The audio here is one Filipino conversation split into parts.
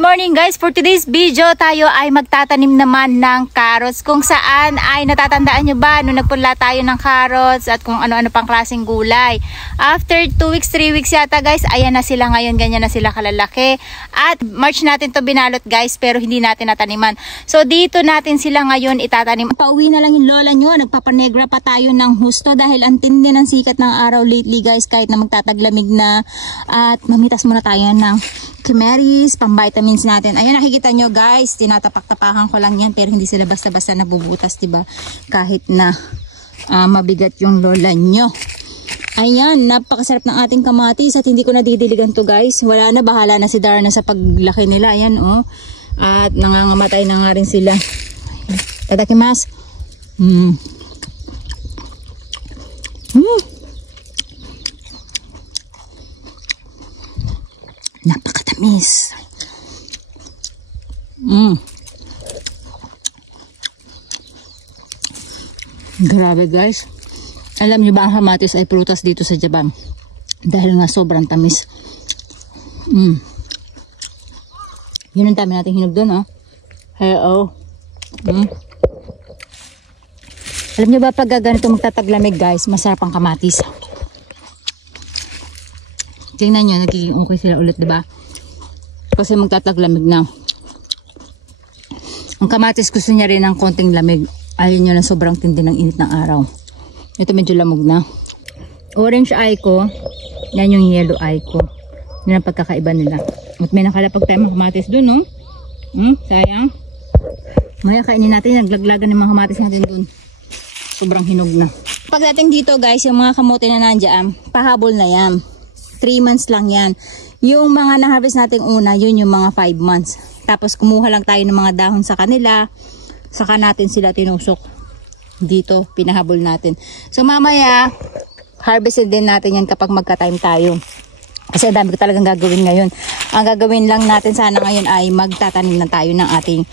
Good morning guys! For today's video, tayo ay magtatanim naman ng carrots. Kung saan ay natatandaan nyo ba nung nagpunla tayo ng carrots at kung ano-ano pang klaseng gulay. After 2 weeks, 3 weeks yata guys, ayan na sila ngayon, ganyan na sila kalalaki. At March natin to binalot guys, pero hindi natin nataniman. So dito natin sila ngayon itatanim. Pauwi na lang yung lola nyo, nagpapanegra pa tayo ng husto dahil ang tindi ng sikat ng araw lately guys, kahit na magtataglamig na. At mamitas muna tayo ng chimeris, pang-vitamins natin. Ayan, nakikita nyo guys, tinatapak-tapakan ko lang yan, pero hindi sila basta-basta nabubutas, diba? Kahit na mabigat yung lola nyo. Ayan, napakasarap ng ating kamatis at hindi ko nadidiligan to guys. Wala na, bahala na si Darna sa paglaki nila. Ayan, oh. At nangangamatay na nga rin sila. Tatakimasu. Napakatamis. Grabe guys. Alam nyo ba ang kamatis ay prutas dito sa Japan? Dahil nga sobrang tamis. Yun ang dami natin hinog doon, oh. Hello. Alam nyo ba pag ganito magtataglamig guys, masarap ang kamatis. Tingnan nyo, nagiging okay sila ulit, diba? Kasi magtataglamig na. Ang kamatis gusto niya rin ng konting lamig. Ayaw nyo na sobrang tindi ng init ng araw. Ito medyo lamog na. Orange eye ko. Yan yung yellow eye ko. Yan ang pagkakaiba nila. At may nakalapag tayo mga kamatis dun, no? Sayang. Maya kainin natin. Naglaglagan ng mga kamatis natin dun. Sobrang hinog na. Pagdating dito guys, yung mga kamote na nandiyan, pahabol na yan. 3 months lang yan. Yung mga na-harvest natin una, yun yung mga 5 months. Tapos kumuha lang tayo ng mga dahon sa kanila. Saka natin sila tinusok. Dito, pinahabol natin. So mamaya, harvestin din natin yan kapag magka-time tayo. Kasi ang dami ko talagang gagawin ngayon. Ang gagawin lang natin sana ngayon ay magtatanim na tayo ng ating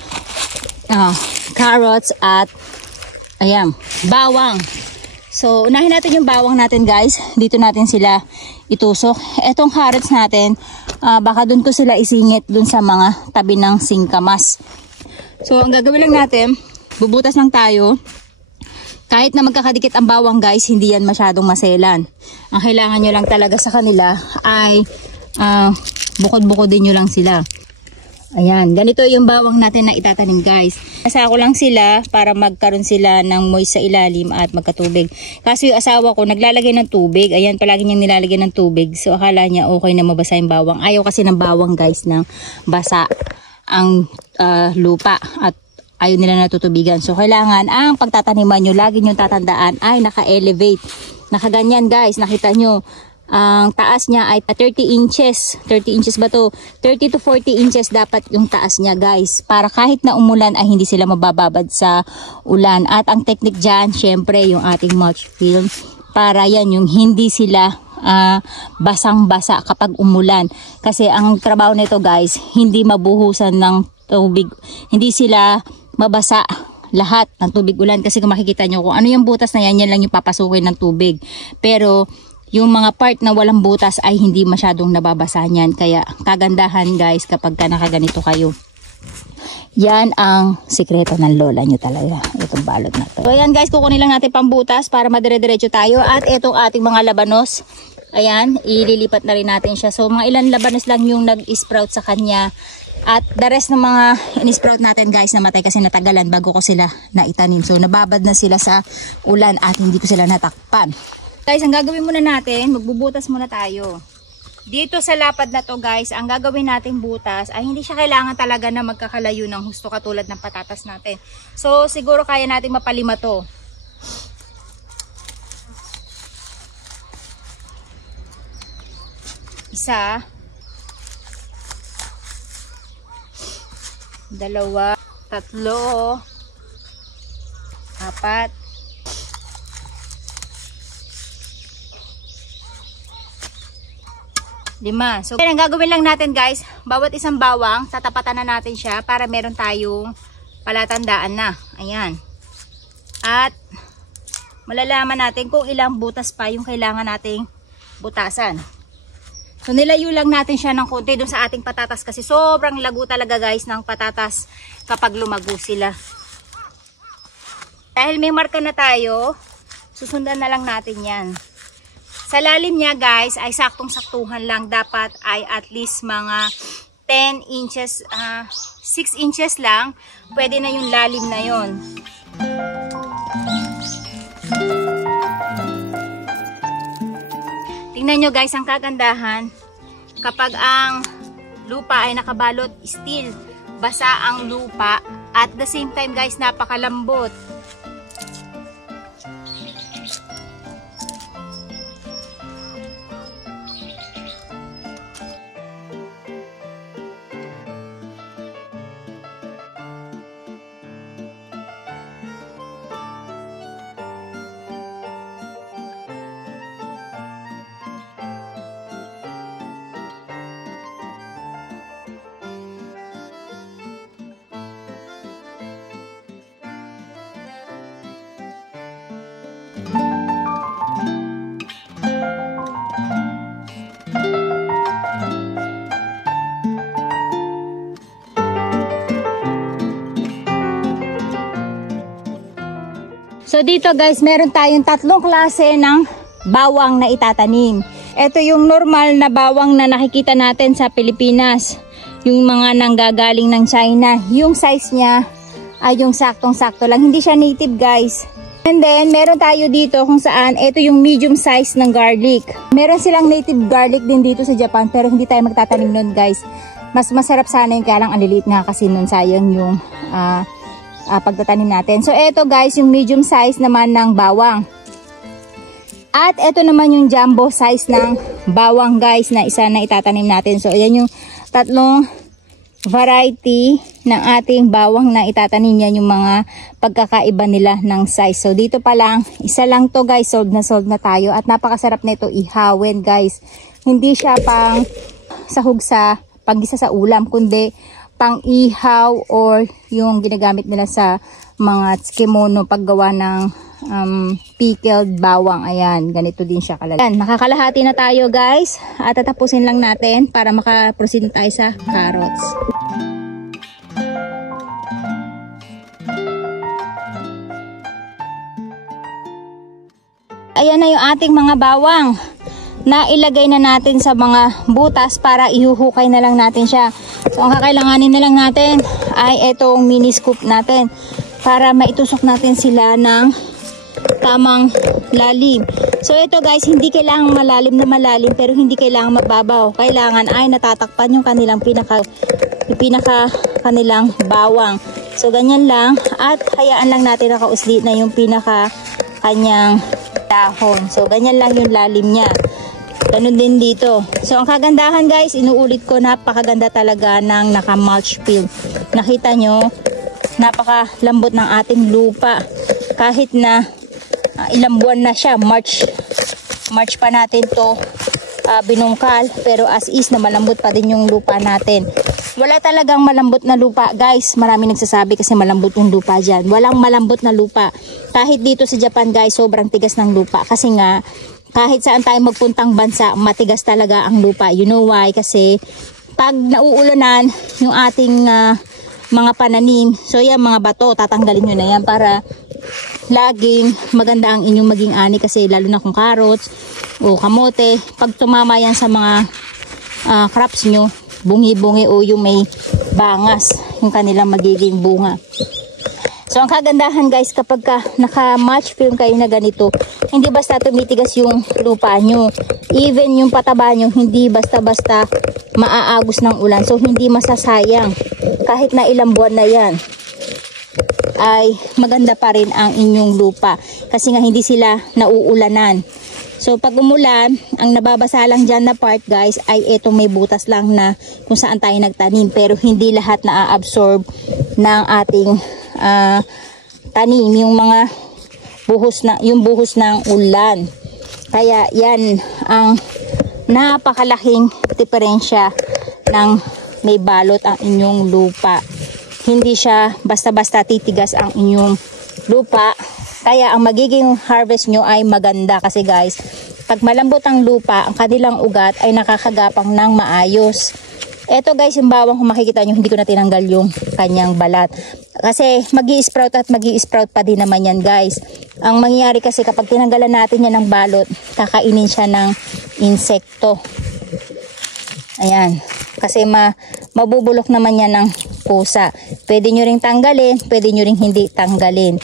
carrots at ayan, bawang. So, unahin natin yung bawang natin guys. Dito natin sila itusok. Etong carrots natin, baka dun ko sila isingit dun sa mga tabi ng singkamas. So, ang gagawin lang natin, bubutas lang tayo. Kahit na magkakadikit ang bawang guys, hindi yan masyadong maselan. Ang kailangan nyo lang talaga sa kanila ay bukod-bukodin nyo lang sila. Ayan, ganito yung bawang natin na itatanim guys. Asako lang sila para magkaroon sila ng moist sa ilalim at magkatubig. Kasi yung asawa ko naglalagay ng tubig. Ayan, palagi niyang nilalagay ng tubig. So akala niya okay na mabasa yung bawang. Ayaw kasi ng bawang guys ng basa ang lupa at ayaw nila natutubigan. So kailangan ang pagtataniman nyo, lagi nyo tatandaan ay naka-elevate. Nakaganyan guys, nakita nyo. Ang taas niya ay 30 inches. 30 inches ba to? 30 to 40 inches dapat yung taas niya guys. Para kahit na umulan ay hindi sila mabababad sa ulan. At ang technique dyan, syempre yung ating mulch film. Para yan yung hindi sila basang-basa kapag umulan. Kasi ang trabaho nito guys, hindi mabuhusan ng tubig. Hindi sila mabasa lahat ng tubig ulan. Kasi kung makikita nyo kung ano yung butas na yan, yan lang yung papasukin ng tubig. Pero yung mga part na walang butas ay hindi masyadong nababasa niyan. Kaya kagandahan guys kapag ka nakaganito kayo. Yan ang sikreto ng lola nyo talaga. Itong balot na to. So ayan guys, kukunin lang natin pambutas para madire-diretso tayo. At itong ating mga labanos. Ayan, ililipat na rin natin siya. So mga ilan labanos lang yung nag-sprout sa kanya. At the rest ng mga in-sprout natin guys namatay kasi natagalan bago ko sila naitanim. So nababad na sila sa ulan at hindi ko sila natakpan. Guys, ang gagawin muna natin, magbubutas muna tayo. Dito sa lapad na to guys, ang gagawin natin butas ay hindi siya kailangan talaga na magkakalayo ng husto katulad ng patatas natin. So siguro kaya natin mapalima to. Isa. Dalawa. Tatlo. Apat. 5. So, ang gagawin lang natin guys, bawat isang bawang, tatapatan na natin siya para meron tayong palatandaan na. Ayan. At malalaman natin kung ilang butas pa yung kailangan nating butasan. So nilayo lang natin siya ng konti dun sa ating patatas kasi sobrang lago talaga guys ng patatas kapag lumago sila. Dahil may marka na tayo, susundan na lang natin yan. Sa lalim niya guys ay saktong-saktuhan lang. Dapat ay at least mga 10 inches, 6 inches lang. Pwede na yung lalim na yon. Tingnan nyo guys ang kagandahan. Kapag ang lupa ay nakabalot, still basa ang lupa. At the same time guys, napakalambot. So dito guys, meron tayong tatlong klase ng bawang na itatanim. Ito yung normal na bawang na nakikita natin sa Pilipinas. Yung mga nanggagaling ng China. Yung size niya ay yung saktong-sakto lang. Hindi siya native guys. And then meron tayo dito kung saan ito yung medium size ng garlic. Meron silang native garlic din dito sa Japan pero hindi tayo magtatanim nun guys. Mas masarap sana yung kaya lang ang liliit nga kasi nun sayang yung pagtatanim natin. So ito guys yung medium size naman ng bawang. At ito naman yung jumbo size ng bawang guys na isa na itatanim natin. So ayan yung tatlong variety ng ating bawang na itatanim. Yan yung mga pagkakaiba nila ng size. So dito pa lang, isa lang to guys, sold na tayo. At napakasarap na ito ihawin guys. Hindi siya pang sahog sa paggisa sa ulam, kundi pang ihaw or yung ginagamit nila sa mga kimono paggawa ng pickled bawang. Ayan, ganito din siya kalala. Ayan, nakakalahati na tayo guys at tatapusin lang natin para makaproceed tayo sa carrots. Ayan na yung ating mga bawang na ilagay na natin sa mga butas para ihuhukay na lang natin siya. So ang kakailanganin na lang natin ay itong mini scoop natin para maitusok natin sila ng tamang lalim. So ito guys, hindi kailangan malalim na malalim pero hindi kailangan mababaw. Kailangan ay natatakpan yung kanilang pinaka kanilang bawang. So ganyan lang at hayaan lang natin nakausli na yung pinaka kanyang dahon. So ganyan lang yung lalim niya. Ganun din dito. So ang kagandahan guys, inuulit ko, napakaganda talaga ng naka-mulch film. Nakita nyo, napakalambot ng ating lupa. Kahit na ilang buwan na siya, March pa natin to binungkal, pero as is na malambot pa din yung lupa natin. Wala talagang malambot na lupa guys. Marami nagsasabi kasi malambot yung lupa dyan. Walang malambot na lupa. Kahit dito sa Japan guys, sobrang tigas ng lupa. Kasi nga, kahit saan tayo magpuntang bansa, matigas talaga ang lupa. You know why? Kasi pag nauulanan yung ating mga pananim, so yan mga bato, tatanggalin nyo na yan para laging maganda ang inyong maging ani. Kasi lalo na kung carrots o kamote, pag tumama yan sa mga crops nyo, bungi-bungi o yung may bangas yung kanilang magiging bunga. So ang kagandahan guys, kapag naka-match film kayo na ganito, hindi basta tumitigas yung lupa nyo. Even yung pataba nyo, hindi basta-basta maaagos ng ulan. So hindi masasayang. Kahit na ilang buwan na yan, ay maganda pa rin ang inyong lupa. Kasi nga hindi sila nauulanan. So pag umulan, ang nababasa lang dyan na part guys, ay itong may butas lang na kung saan tayo nagtanim. Pero hindi lahat na-absorb ng ating tanim, yung mga buhos ng ulan. Kaya yan ang napakalaking diferensya ng may balot ang inyong lupa. Hindi siya basta-basta titigas ang inyong lupa. Kaya ang magiging harvest nyo ay maganda kasi guys, pag malambot ang lupa, ang kanilang ugat ay nakakagapang ng maayos. Eto guys, yung bawang kung makikita nyo, hindi ko na tinanggal yung kanyang balat. Kasi magi-sprout at magi-sprout pa din naman yan guys. Ang mangyayari kasi kapag tinanggalan natin yan ng balot, kakainin siya ng insekto. Ayan. Kasi mabubulok naman yan ng pusa. Pwede nyo ring tanggalin, pwede nyo ring hindi tanggalin.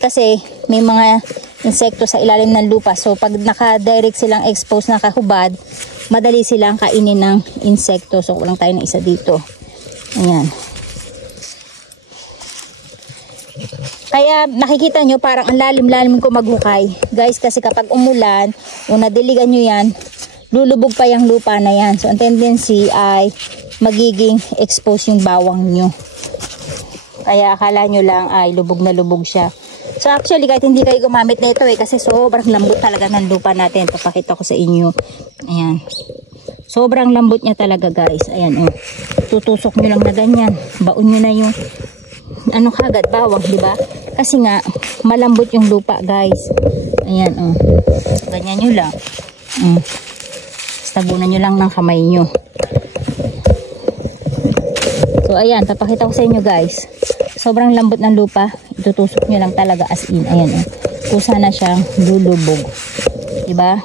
Kasi may mga insekto sa ilalim ng lupa. So pag naka-direct silang expose na kahubad, madali silang kainin ng insekto. So kulang tayo ng isa dito. Ayan. Kaya nakikita nyo parang ang lalim-lalim ko maghukay. Guys, kasi kapag umulan o nadiligan nyo yan, lulubog pa yung lupa na yan. So ang tendency ay magiging expose yung bawang nyo. Kaya akala nyo lang ay lubog na lubog siya. So actually kahit hindi kayo gumamit na ito kasi sobrang lambot talaga ng lupa natin. Papakita ko sa inyo. Ayan. Sobrang lambot niya talaga guys. Ayan oh. Tutusok nyo lang na ganyan. Baon nyo na yung ano kagad bawang, di ba? Kasi nga malambot yung lupa guys. Ayan oh. Ganyan nyo lang. Tabunan nyo lang ng kamay nyo. So ayan, papakita ko sa inyo guys. Sobrang lambot ng lupa. Itutusok nyo lang talaga as in. Ayan oh. Kusa na siyang lulubog. Diba?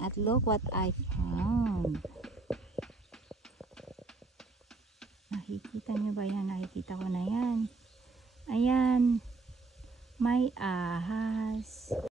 At look what I found. Nakikita nyo ba yan? Nakikita ko na yan.